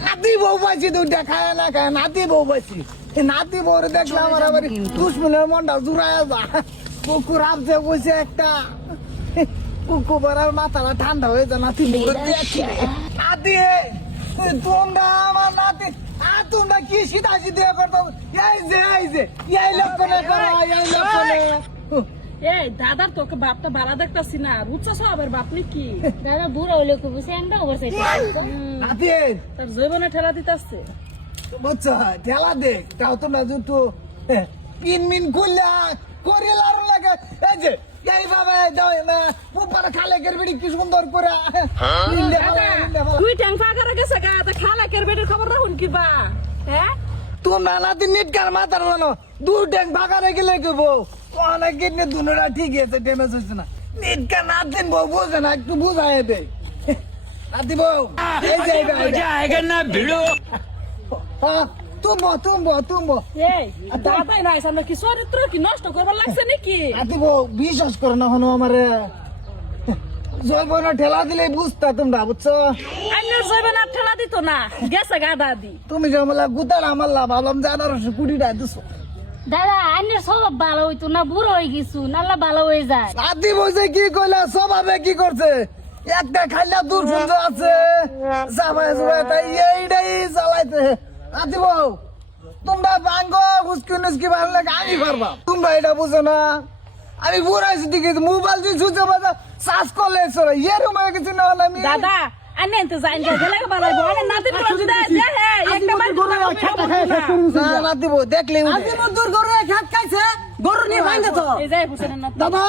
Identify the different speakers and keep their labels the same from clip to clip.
Speaker 1: নাতি বউ পাইছি দুইটা খায় না খায় নাতি বউ পাইছি নাতি বউরে দেখলাম আমার আবার দুশ্মনের মনটা জুড়ায় যা কুকুর আপছে বসে একটা কুকুর আর মাথাটা ঠান্ডা হয়ে যায় নাতি বউরে দেখি। নাতি তোমরা আমার নাতি আর তোমরা কি সিধা সিধে করতো এই যে এই যে এই লক্ষণে করো এই লক্ষণে
Speaker 2: এই দাদার তোকে বাপটা ভাড়া দেখতাছি না। বুঝছ সবের বাপ নাকি
Speaker 3: দাদা বুড়ো হইলে খুব স্যাংটা ওভার সাইড
Speaker 2: তার জৈবনে ঠেলা দিতাছে।
Speaker 1: বুঝছ ঠেলা দেখ তাও তোমরা দুটো পিন মিন করলে করে লারু লাগে। এই যে এইভাবে দাও না উপরে খালে গেরবিড়ি কি সুন্দর করে ফেলা।
Speaker 2: তুই ট্যাং ফাঁকা গেছে গা তা খালা কের খবর রাখুন কি বা? হ্যাঁ?
Speaker 1: তোমরা নাতি নিটকার মাথার জানো দু ট্যাঙ্ক ফাঁকা রেখে লেগেবো অনেক কিডনি দুনোটা ঠিক আছে ড্যামেজ না। নিটকা নাতিন বউ বোঝে না একটু বুঝাই দে। নাতি বউ এই যে এইটা, এইটা। হ্যাঁ, তুমবো তুমবো তুমবো।
Speaker 2: এই দাদাই নাই সামনে কি চরিত্র কি নষ্ট করবার লাগছে নাকি?
Speaker 1: বিশ্বাস করো না হনো আমার। জৈবন ঠেলা দিলে বুঝতা তোমরা বুঝছ?
Speaker 2: জৈবনে ঠেলা দিত না গেছে দাদি
Speaker 1: তুমি যে আমার গুতার ভাবলাম যে আনারস কুড়িটা দিছো।
Speaker 3: দাদা আইনের স্বভাব ভালো হইতো না বুড়ো হয়ে গেছু নাল্লা ভালো হয়ে যায়।
Speaker 1: কি কইলা স্বভাবে কি করছে? একটা খাইলা দূর সুন্দর আছে। জামাই জামাই তাই এইটাই চালাইতে। আতি বউ তোমরা বাঙ্গ হুসকি নুসকি ভালো লাগে আমি পারবা তোমরা এটা বুঝো না। আমি বুড়াইছি দিকে মোবাইল দিয়ে সুযোগ বাজা চাষ করলে চলে। এরকম হয়ে গেছে না হলে আমি
Speaker 2: দাদা আনে এনতে যাই যা গেলে বালাই বড় নাতি বড় দে দে হে একটা মার
Speaker 1: না নাতি বউ দেখলে
Speaker 4: দূর গরু খাত খাইছে গরু নিয়ে ভাঙতে তো।
Speaker 2: এই যাই বুঝছেন না
Speaker 4: দাদা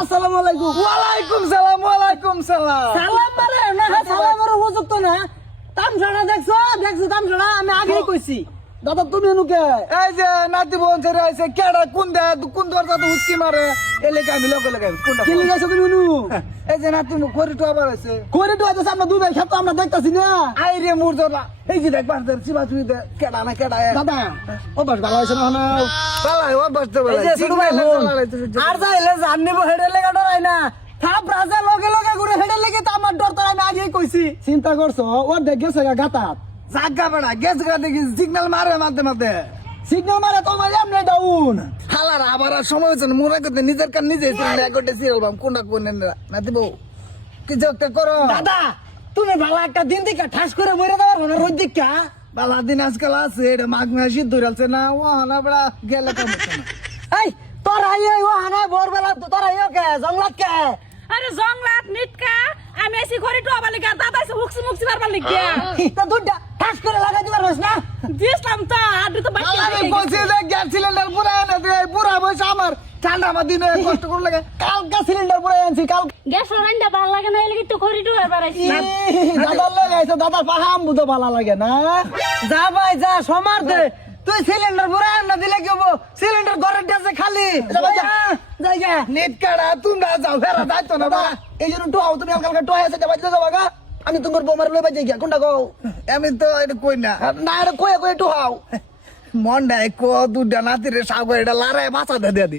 Speaker 4: আসসালামু আলাইকুম।
Speaker 1: ওয়ালাইকুম সালাম ওয়ালাইকুম সালাম।
Speaker 4: সালাম মারে না হ্যাঁ, উপযুক্ত না। দেখছ? দেখছ তামসাড়া আমি আগেই কইছি। দাদা তুমি অনুকে
Speaker 1: এই যে নাতি বোন ছেড়ে আছে কেডা কোন দে কোন দরজা তো হুসকি মারে? এলাকা আমি লোকে লোকে কোনটা
Speaker 4: কি লিখেছো তুমি অনু
Speaker 1: এই যে নাতি করি তো আবার আছে
Speaker 4: করে তো আছে আমরা দুই ভাই খেতো আমরা দেখতাছি না।
Speaker 1: আই রে মুর এই যে দেখবার দের চিবা চুই দে কেডা না কেডা
Speaker 4: দাদা ও বাস ভালো হয়েছে না না
Speaker 1: পালাই ও বসতে বলে
Speaker 4: এই যে ছোট ভাই আর যাইলে জানিব হেডে লেগে ডরাই না। থাপ রাজা লগে লগে ঘুরে হেডে লেগে তো আমার ডর তো আমি আগেই কইছি। চিন্তা করছ ও দেখ গেছে গা গাতাত।
Speaker 1: জাগা বেড়া গেছ গা দেখি সিগন্যাল মারে মারতে মারতে
Speaker 4: সিগন্যাল মারে তো মারি আপনি ডাউন
Speaker 1: হালার আবার আর সময় হচ্ছে না মুরা করতে নিজের কান নিজে রেকর্ডে সিরিয়াল বাম কোনটা কোন নাতি বউ কিছু একটা করো।
Speaker 4: দাদা তুমি ভালো একটা দিন দিকে ঠাস করে মরে দেওয়ার না রোদ দিকা
Speaker 1: বালা দিন আজকাল আছে এটা মাঘ মাসি ধরালছে না ও হানা বেড়া গেলে কাম হচ্ছে না।
Speaker 4: এই তোর আইয়ে ও হানা ভোরবেলা তোর আইও কে জঙ্গলাত কে?
Speaker 2: আরে জংলাত নিটকা আমি এসি ঘরে তো আবার লিগা দাদা এসে হুকসি মুকসি মারবার লিগা
Speaker 4: তো দুধটা ঠাস করে লাগাই দিবার হস না?
Speaker 2: দিসলাম তো আড্ডি তো বাকি
Speaker 1: আমি বলছি যে গ্যাস সিলিন্ডার পুরা এনে দে পুরা বসে আমার ঠান্ডা আমার দিনে কষ্ট করে লাগে।
Speaker 4: কালকা সিলিন্ডার পরে আনছি কাল
Speaker 3: গ্যাস রান্না ভালো লাগে না এলে তো খড়ি টু এবার আইছি
Speaker 4: দাদার লাগাইছে দাদার পাহাম বুঝো ভালো লাগে না। যা ভাই যা সমার দে। তুই সিলিন্ডার পরে আন না দিলে কি হব? সিলিন্ডার ঘরের ডেসে খালি। জায়গা
Speaker 1: নেট কাড়া তোমরা যাও ফেরা যাইতো না বা
Speaker 4: এই জন্য টোয়াও তুমি হালকা হালকা টোয়া আছে যাবা গা। আমি তোমার বোমার লই বাজে গিয়া কোনটা কও?
Speaker 1: আমি তো এটা কই না।
Speaker 4: না এটা কয়ে কয়ে হাও।
Speaker 1: মন ডাই কো দুটা নাতিরে সাগর এটা লারায় বাঁচা দে দি।